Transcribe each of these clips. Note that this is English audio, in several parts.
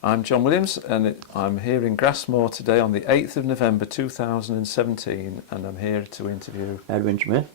I'm John Williams, and I'm here in Grassmore today on the 8th of November 2017, and I'm here to interview Edwin Smith.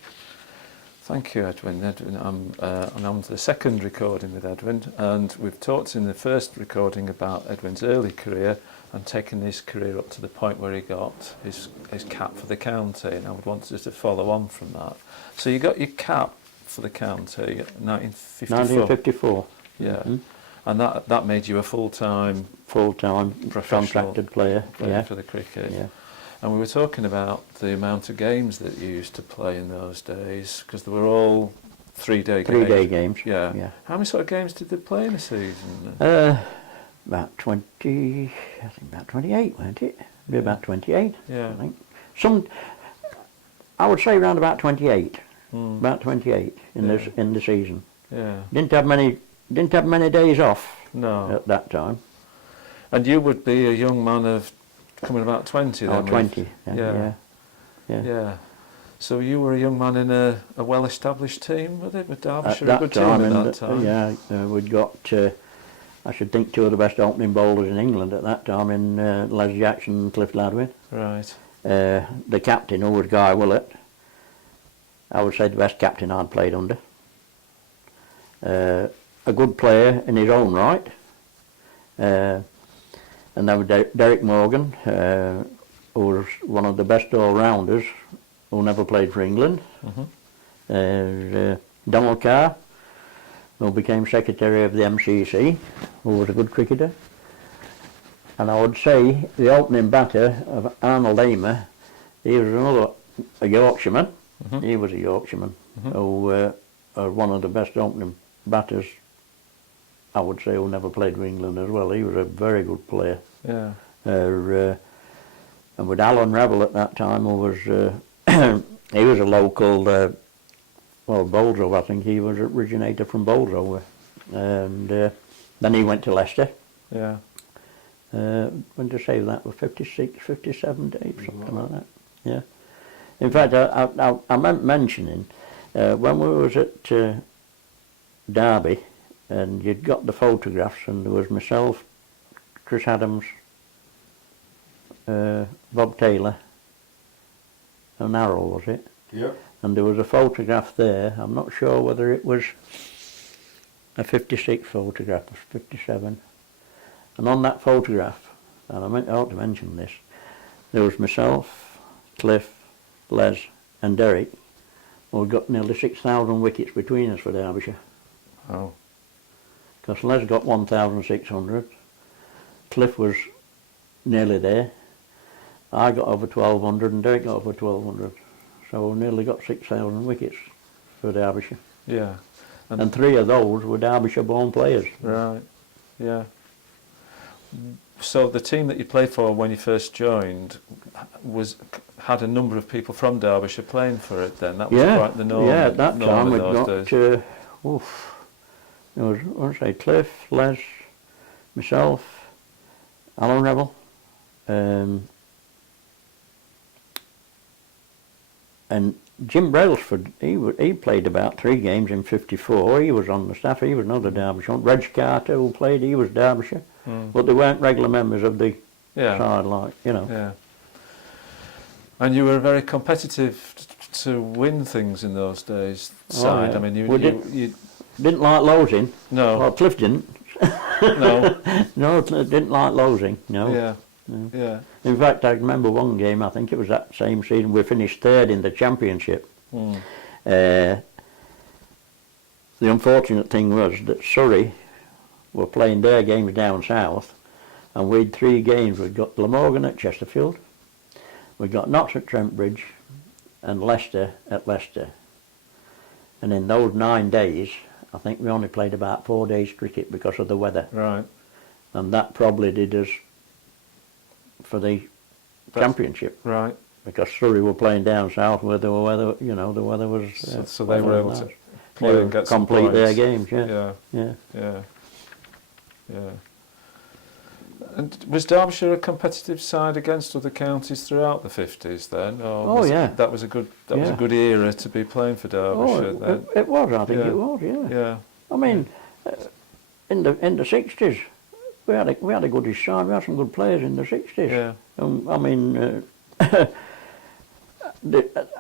Thank you, Edwin. I'm on to the second recording with Edwin, and we've talked in the first recording about Edwin's early career and taking his career up to the point where he got his cap for the county, and I would want us to follow on from that. So you got your cap for the county in 1954? 1954. Yeah. Mm-hmm. And that made you a full-time contracted player for the cricket. Yeah. And we were talking about the amount of games that you used to play in those days, because they were all three-day games. 3-day games. Yeah. How many sort of games did they play in a season? About 20, I think about 28, weren't it? Be about 28. Yeah. I think. I would say around about 28. About 28 in the season. Yeah. Didn't have many days off. No. At that time. And you would be a young man of coming about 20 then? Oh, 20. Yeah. So you were a young man in a well-established team, was it? With Derbyshire, at a good that time, team at that time? Yeah, we'd got, I should think, two of the best opening bowlers in England at that time in Les Jackson and Cliff Gladwin. Right. The captain, who was Guy Willett, I would say the best captain I'd played under. A good player in his own right. And then was Derek Morgan, who was one of the best all-rounders who never played for England. Donald Carr, who became secretary of the MCC, who was a good cricketer. And I would say the opening batter of Arnold Amer, he was a Yorkshireman. He was a Yorkshireman who was one of the best opening batters, I would say, who never played for England as well. He was a very good player. Yeah. And with Alan Revel at that time, who was he was a local, Boleshowe, I think he was originator from Boleshowe. And then he went to Leicester. Yeah. When to say that, was 56, 57 days, something like that. Yeah. In fact, I meant mentioning, when we was at Derby, and you'd got the photographs, and there was myself, Chris Adams, Bob Taylor, and Arrow, was it? Yeah. And there was a photograph there. I'm not sure whether it was a 56 photograph or 57. And on that photograph, and I ought to mention this, there was myself, Cliff, Les and Derek, who had got nearly 6,000 wickets between us for Derbyshire. Oh. Because Les got 1,600, Cliff was nearly there, I got over 1,200 and Derek got over 1,200. So we nearly got 6,000 wickets for Derbyshire. Yeah. And 3 of those were Derbyshire-born players. Right, yeah. So the team that you played for when you first joined had a number of people from Derbyshire playing for it then? That was quite the norm. Yeah, at that time we'd got, there was, I'd say, Cliff, Les, myself, Alan Revel, and Jim Brailsford. He played about 3 games in '54. He was on the staff. He was another Derbyshire. Reg Carter, who played, he was Derbyshire, but they weren't regular members of the side, like, you know. Yeah. And you were very competitive to win things in those days. Side. Yeah. I mean, you didn't like losing. No. Well, Cliff didn't. No. No, Cliff didn't like losing. No. Yeah. No. Yeah. In fact, I remember one game, I think it was that same season, we finished 3rd in the championship. The unfortunate thing was that Surrey were playing their games down south, and we'd 3 games. We'd got Glamorgan at Chesterfield, we got Notts at Trentbridge, and Leicester at Leicester. And in those 9 days, I think we only played about 4 days cricket because of the weather. Right. And that probably did us for the championship. Right. Because Surrey were playing down south where the weather, the weather was. So they were able to play and get some complete points. their games. Yeah. And was Derbyshire a competitive side against other counties throughout the 50s then? Or that was a good era to be playing for Derbyshire then. It was, I think it was, yeah. I mean, in the 60s, we had a goodish side. We had some good players in the 60s. Yeah. I mean,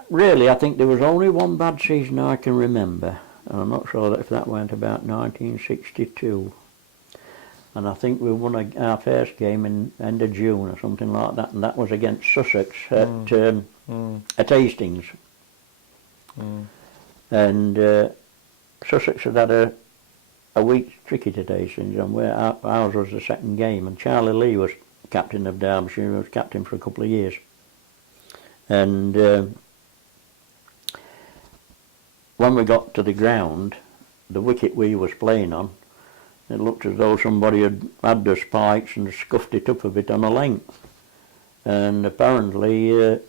really, I think there was only one bad season I can remember, and I'm not sure if that went about 1962. And I think we won our first game in end of June or something like that, and that was against Sussex at Hastings. And Sussex had a week's cricket at Hastings, and ours was the second game, and Charlie Lee was captain of Derbyshire. He was captain for a couple of years. And when we got to the ground, the wicket we was playing on, it looked as though somebody had the spikes and scuffed it up a bit on a length. And apparently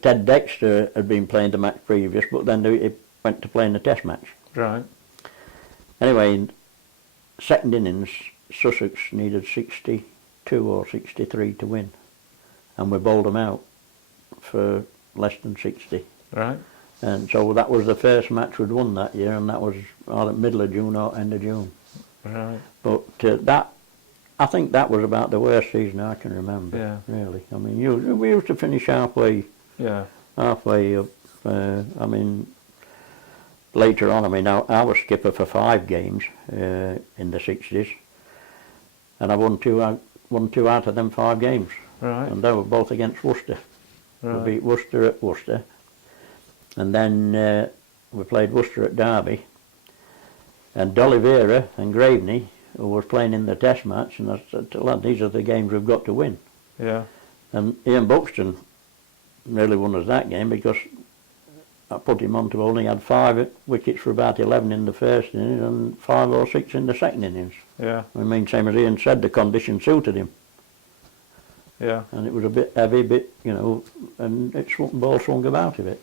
Ted Dexter had been playing the match previous, but then he went to playing the test match. Right. Anyway, in second innings, Sussex needed 62 or 63 to win, and we bowled them out for less than 60. Right. And so that was the first match we'd won that year, and that was either middle of June or end of June. Right. But I think that was about the worst season I can remember. Yeah. Really. I mean, we used to finish halfway. Yeah. Halfway up. I mean, later on, I mean, I was skipper for 5 games in the 60s, and I won two out of them 5 games. Right. And they were both against Worcester. Right. We beat Worcester at Worcester, and then we played Worcester at Derby, and D'Oliveira and Graveney, who was playing in the test match, and I said, lad, these are the games we've got to win. Yeah. And Ian Buxton really won us that game because I put him on to bowling. He had 5 wickets for about 11 in the first innings and 5 or 6 in the second innings. Yeah. I mean, same as Ian said, the condition suited him. Yeah. And it was a bit heavy, and ball swung about a bit.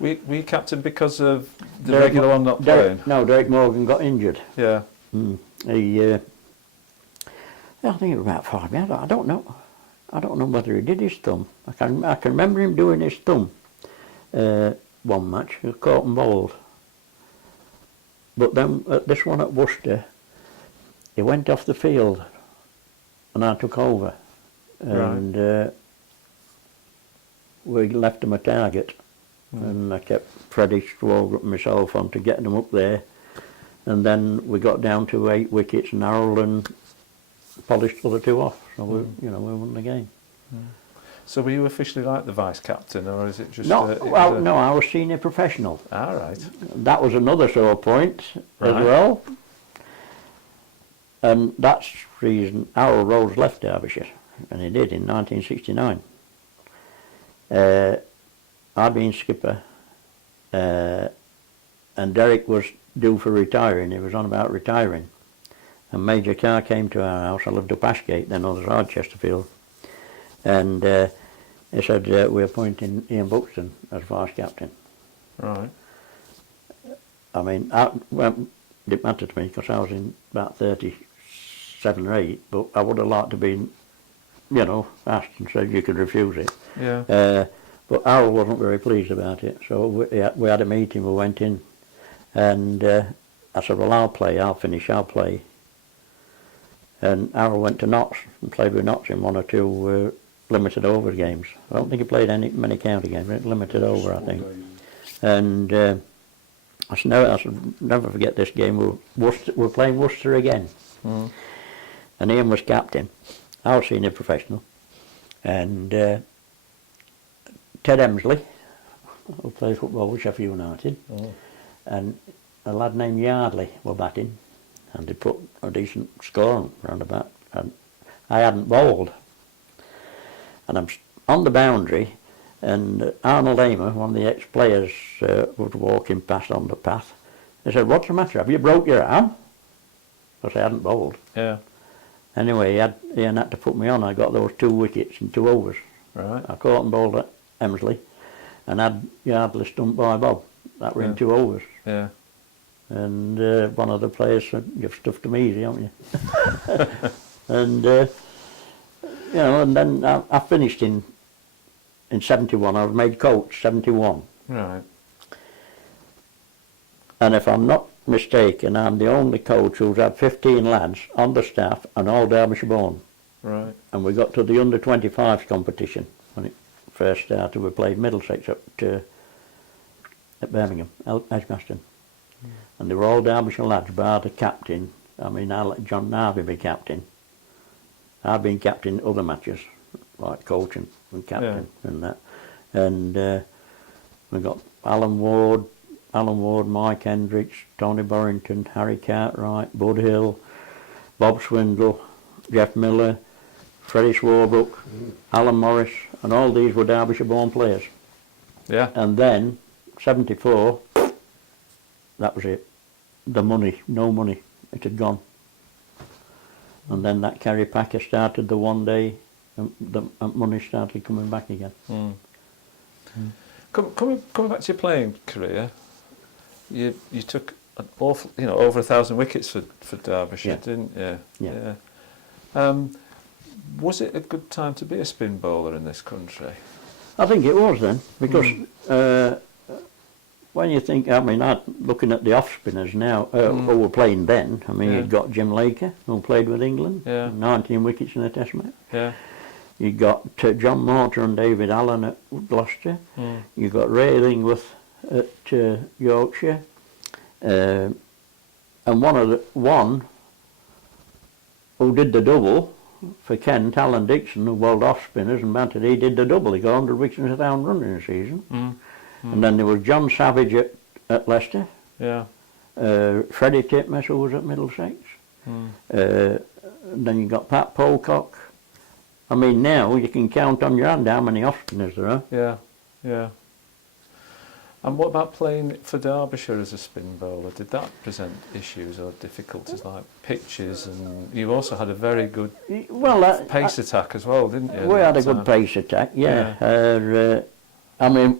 Were you captain because of the regular one not playing? No, Derek Morgan got injured. Yeah. I think it was about 5 years. I don't know. I don't know whether he did his thumb. I can remember him doing his thumb one match. He was caught and bowled. But then at this one at Worcester, he went off the field, and I took over, and we left him a target, and I kept Freddie Stroger and myself on to getting them up there, and then we got down to 8 wickets, and Harold and polished the other 2 off, so we won the game. So were you officially like the vice captain, or is it just? No, no, I was senior professional. All right. That was another sore point as well, and that's the reason Harold Rose left Derbyshire, and he did in 1969. I'd been skipper, and Derek was due for retiring. He was on about retiring. And Major Carr came to our house. I lived up Ashgate, then other side Chesterfield. And he said, we're appointing Ian Buxton as vice captain. Right. I mean, it didn't matter to me because I was in about 37 or 8, but I would have liked to be, asked and said you could refuse it. Yeah. But Harold wasn't very pleased about it, so we had a meeting, we went in, and I said, well, I'll finish, I'll play. And Harold went to Notts and played with Notts in 1 or 2 limited over games. I don't think he played many county games, but limited over, I think. And I said, never forget this game. We're playing Worcester again. And Ian was captain. I was senior professional. And Ted Emsley, who plays football with Sheffield United, and a lad named Yardley were batting. And they put a decent score round about. And I hadn't bowled. And I'm on the boundary, and Arnold Amer, one of the ex-players, was walking past on the path. He said, what's the matter? Have you broke your arm? Because I hadn't bowled. Yeah. Anyway, Ian had to put me on. I got those 2 wickets in 2 overs. Right. I caught and bowled at Emsley, and had Yardley stumped by Bob. That were in 2 overs. Yeah. And one of the players said, you've stuffed them easy, haven't you? And, and then I finished in 71. I was made coach, 71. Right. And if I'm not mistaken, I'm the only coach who's had 15 lads on the staff and all Derbyshire born. Right. And we got to the under-25s competition when it first started. We played Middlesex at Birmingham, Edgbaston. And they were all Derbyshire lads, bar the captain. I mean, I let John Narby be captain. I've been captain other matches, like coaching and captain and that. And we got Alan Ward, Mike Hendricks, Tony Borrington, Harry Cartwright, Bud Hill, Bob Swindle, Jeff Miller, Freddie Swarbrook, Alan Morris, and all these were Derbyshire born players. Yeah. And then, 74, that was it. The money, no money, it had gone. And then that Kerry Packer started the one day, and the money started coming back again. Coming back to your playing career, you took an awful, over 1,000 wickets for Derbyshire, didn't you? Yeah. Was it a good time to be a spin bowler in this country? I think it was then, because when you think, I mean, looking at the off spinners now, who were playing then, I mean, you'd got Jim Laker, who played with England, 19 wickets in a test match. Yeah. You got John Morter and David Allen at Gloucester. You got Ray Lingworth at Yorkshire, and one who did the double for Kent, Alan Dixon, who bowled off spinners and batted. He did the double. He got 100 wickets and 1,000 runs in a season. And then there was John Savage at Leicester. Yeah. Freddie Titmus, who was at Middlesex. Then you got Pat Pocock. I mean, now you can count on your hand how many off spinners there are. Yeah, yeah. And what about playing for Derbyshire as a spin bowler? Did that present issues or difficulties like pitches? And you also had a very good pace attack as well, didn't you? We had a good pace attack, yeah. I mean,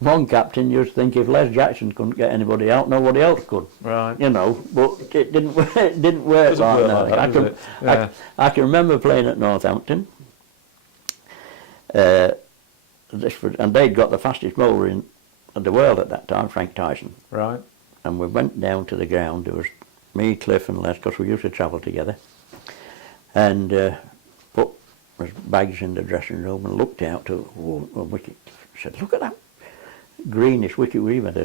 one captain used to think if Les Jackson couldn't get anybody out, nobody else could. Right. But it didn't work like that. I can remember playing at Northampton. And they'd got the fastest bowler in the world at that time, Frank Tyson. Right. And we went down to the ground. There was me, Cliff and Les, because we used to travel together. And put his bags in the dressing room and looked out to a wicket. Said, look at that greenish wicket we've had,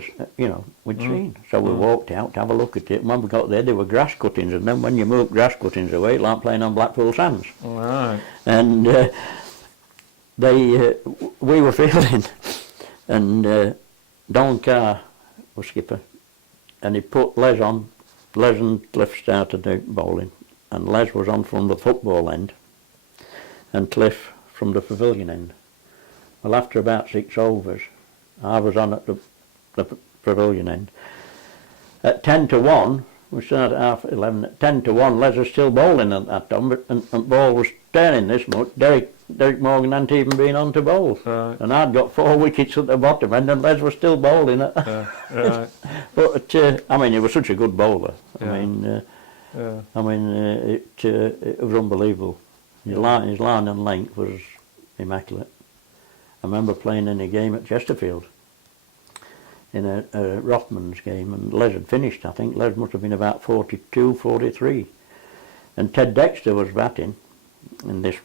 we'd seen. So we walked out to have a look at it. And when we got there were grass cuttings. And then when you move grass cuttings away, it's like playing on Blackpool Sands. Right. And we were fielding. And Don Carr was skipper. And he put Les on. Les and Cliff started the bowling. And Les was on from the football end. And Cliff from the pavilion end. Well, after about 6 overs, I was on at the pavilion end. At 10-1, we started at 11:30. At 10-1, Les was still bowling at that time, and ball was turning this much. Derek Morgan hadn't even been on to bowl. Right. And I'd got 4 wickets at the bottom end, and Les was still bowling. Right. But, I mean, he was such a good bowler. Yeah. I mean, it was unbelievable. His line and length was immaculate. I remember playing in a game at Chesterfield, in a Rothmans game, and Les had finished, I think. Les must have been about 42, 43. And Ted Dexter was batting in this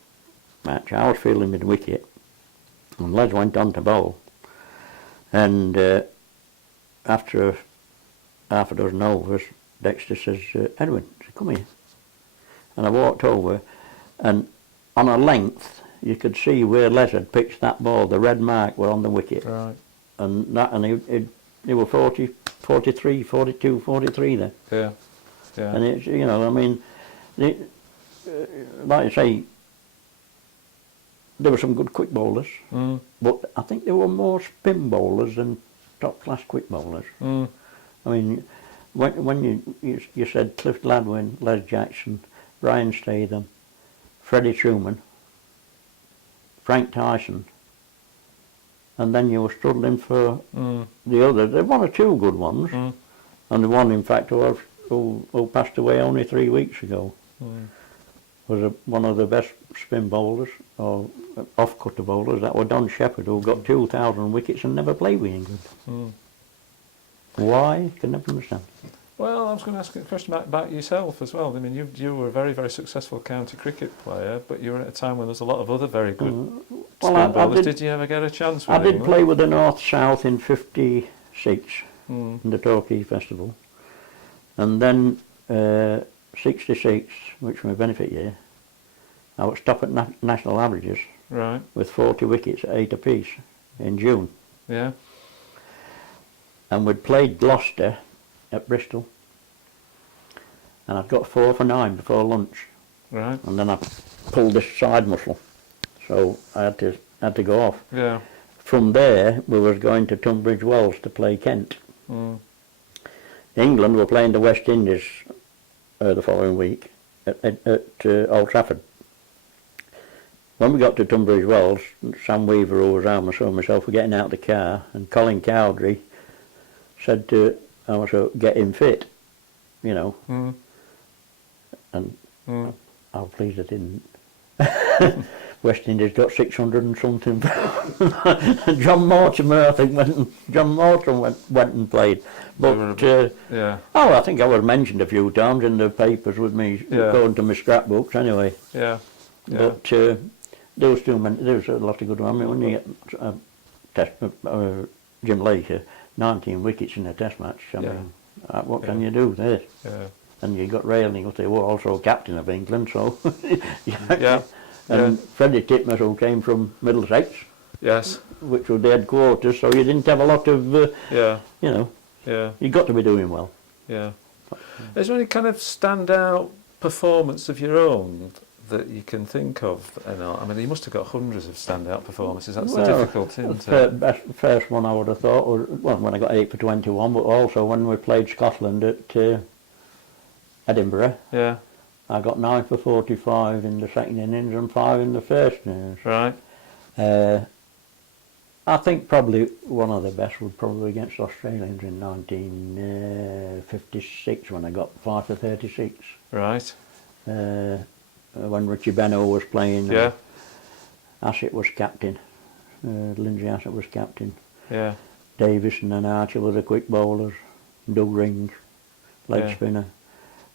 match. I was fielding mid-wicket, and Les went on to bowl. And after half a dozen overs, Dexter says, Edwin, come here. And I walked over, and on a length, you could see where Les had pitched that ball. The red mark were on the wicket. Right. And he were 40, 43, 42, 43 there. Yeah. Yeah. And it's, I mean, like I say, there were some good quick bowlers, but I think there were more spin bowlers than top-class quick bowlers. I mean, when you said Cliff Gladwin, Les Jackson, Brian Statham, Freddie Truman, Frank Tyson, and then you were struggling for the others. There were 1 or 2 good ones, and the one, in fact, who passed away only 3 weeks ago was one of the best spin bowlers, or off-cutter bowlers. That was Don Shepherd, who got 2,000 wickets and never played with England. Why? Can never understand. Well, I was going to ask a question about yourself as well. I mean, you were a very, very successful county cricket player, but you were at a time when there was a lot of other very good Well, spin bowlers. Did you ever get a chance with I did England? play with the North-South in 56 Mm. in the Torquay Festival. And then 66, which was my benefit year, I was top at national averages Right. with 40 wickets at 8 apiece in June. Yeah. And we'd played Gloucester at Bristol. And I'd got 4 for 9 before lunch. Right. And then I pulled this side muscle. So I had to go off. Yeah. From there, we was going to Tunbridge Wells to play Kent. Mm. England were playing the West Indies the following week at Old Trafford. When we got to Tunbridge Wells, Sam Weaver, who was around, and myself were getting out of the car, and Colin Cowdrey said to us, get him fit, you know. Mm. And Mm. I was pleased I didn't. West Indies got 600 and something. John Mortimer, I think, went and played. But Yeah. I think I was mentioned a few times in the papers with me, Yeah. according to my scrapbooks anyway. Yeah. Yeah. But there was a lot of good ones. I mean, when you get Jim Laker, 19 wickets in a test match, I mean, what can you do there? Yeah. And you got Railing, who was also captain of England, so... Yeah. And Freddie Titmus, who came from Middlesex, Yes. which was the headquarters, so you didn't have a lot of, Yeah. you know, Yeah. you got to be doing well. Yeah. Is there any kind of standout performance of your own that you can think of? You know, I mean, you must have got hundreds of standout performances. That's the difficulty, isn't it? The first one I would have thought was, well, when I got 8 for 21, but also when we played Scotland at Edinburgh, Yeah. I got 9 for 45 in the second innings and 5 in the first innings. Right. I think probably one of the best was probably against Australians in 1956 when I got 5 for 36. Right. When Richie Beno was playing. Yeah. Asset was captain. Lindsay Asset was captain. Yeah. Davison and Archer were the quick bowlers. Doug Ring, leg spinner.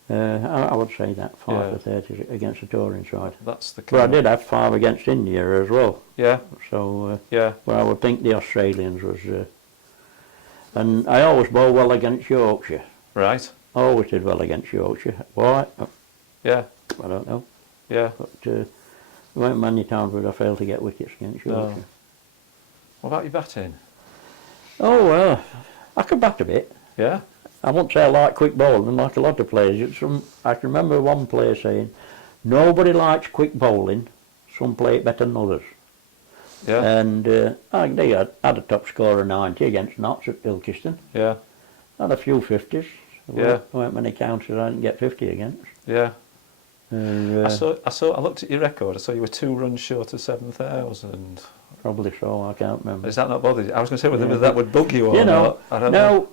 I would say that 5 for 30 against the touring side. That's the. But I did have 5 against India as well. Yeah. So. Yeah. Well, I would think the Australians was. And I always bowled well against Yorkshire. Right. Always did well against Yorkshire. Why? Yeah. I don't know. Yeah. But there weren't many times where I failed to get wickets against Yorkshire. No. What about your batting? Oh, well, I could bat a bit. Yeah. I won't say I like quick bowling like a lot of players. I can remember one player saying, nobody likes quick bowling, some play it better than others. Yeah. And I had a top score of 90 against Notts at Ilkeston. Yeah. Had a few 50s. Yeah. There weren't many counters I didn't get 50 against. Yeah. And, I looked at your record. I saw you were 2 runs short of 7,000. probably so, I can't remember. Is that not bothered you? I was going to say whether that would bug you or You know, not. I don't know.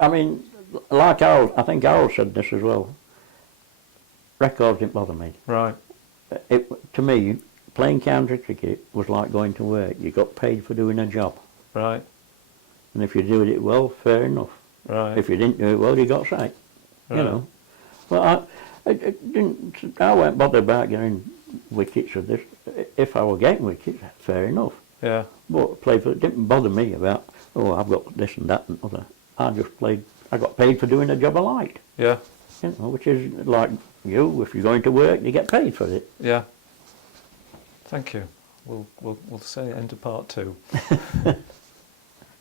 I mean, like Harold, I think Harold said this as well. Records didn't bother me. Right. To me, playing county cricket was like going to work. You got paid for doing a job. Right. And if you did it well, fair enough. Right. If you didn't do it well, you got sacked. Right. You know. Well, I weren't bothered about getting wickets or this. If I were getting wickets, fair enough. Yeah. But it didn't bother me about, I've got this and that and other. I just played, I got paid for doing a job I liked. Yeah. You know, which is like you, if you're going to work, you get paid for it. Yeah. Thank you. We'll say end of part 2.